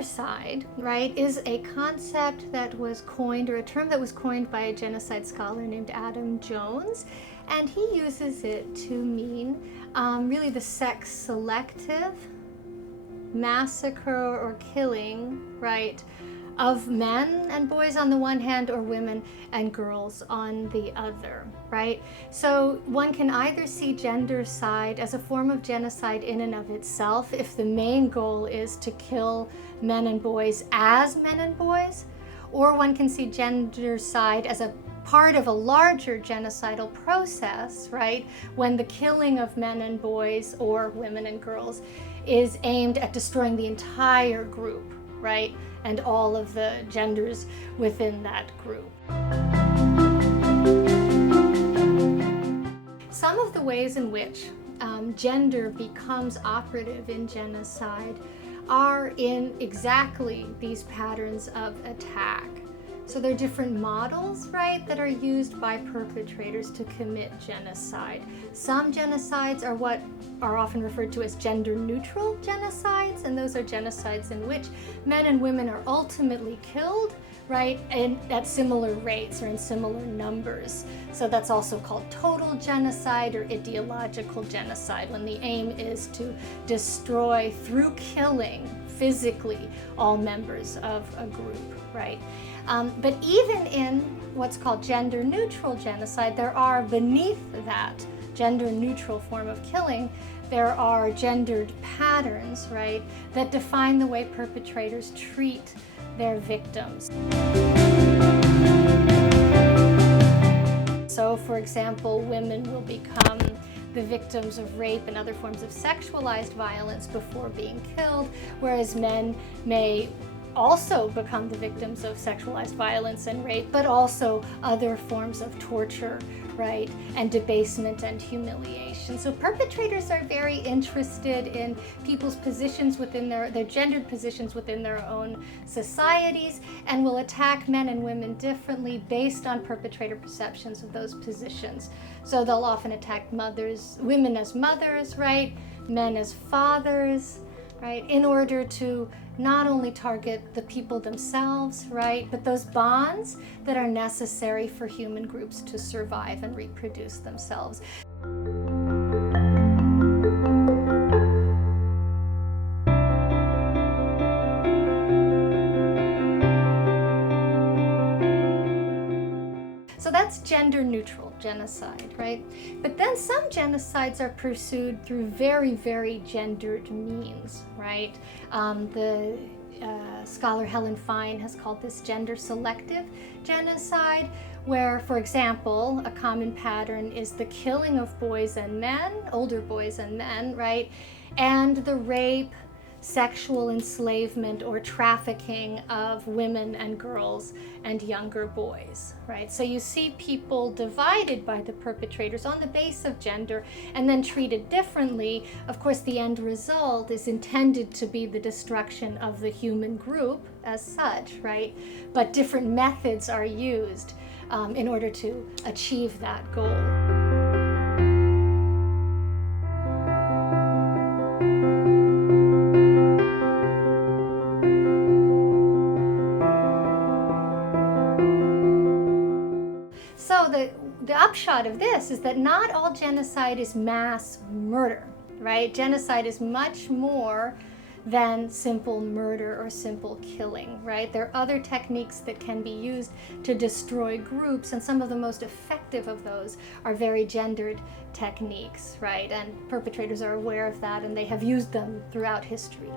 gendercide, right, is a concept that was coined, or a term that was coined by a genocide scholar named Adam Jones, and he uses it to mean really the sex-selective massacre or killing, right, of men and boys on the one hand, or women and girls on the other, right? So one can either see gendercide as a form of genocide in and of itself, if the main goal is to kill men and boys as men and boys, or one can see gendercide as a part of a larger genocidal process, right, when the killing of men and boys or women and girls is aimed at destroying the entire group, right, and all of the genders within that group. Some of the ways in which gender becomes operative in genocide are in exactly these patterns of attack. So there are different models, right, that are used by perpetrators to commit genocide. Some genocides are what are often referred to as gender-neutral genocides, and those are genocides in which men and women are ultimately killed, right, and at similar rates or in similar numbers. So that's also called total genocide or ideological genocide, when the aim is to destroy through killing physically all members of a group, right? But even in what's called gender-neutral genocide, there are beneath that gender-neutral form of killing, there are gendered patterns, right, that define the way perpetrators treat their victims. So, for example, women will become the victims of rape and other forms of sexualized violence before being killed, whereas men may also become the victims of sexualized violence and rape, but also other forms of torture, right, and debasement and humiliation. So perpetrators are very interested in people's positions within their gendered positions within their own societies, and will attack men and women differently based on perpetrator perceptions of those positions. So they'll often attack women as mothers, right, men as fathers, right, in order to not only target the people themselves, right, but those bonds that are necessary for human groups to survive and reproduce themselves. So that's gender-neutral genocide, right? But then some genocides are pursued through very, very gendered means, right? The scholar Helen Fine has called this gender-selective genocide, where, for example, a common pattern is the killing of boys and men, older boys and men, right? And the rape, sexual enslavement, or trafficking of women and girls and younger boys, right? So you see people divided by the perpetrators on the basis of gender and then treated differently. Of course, the end result is intended to be the destruction of the human group as such, right? But different methods are used in order to achieve that goal. So the upshot of this is that not all genocide is mass murder, right? Genocide is much more than simple murder or simple killing, right? There are other techniques that can be used to destroy groups, and some of the most effective of those are very gendered techniques, right? And perpetrators are aware of that, and they have used them throughout history.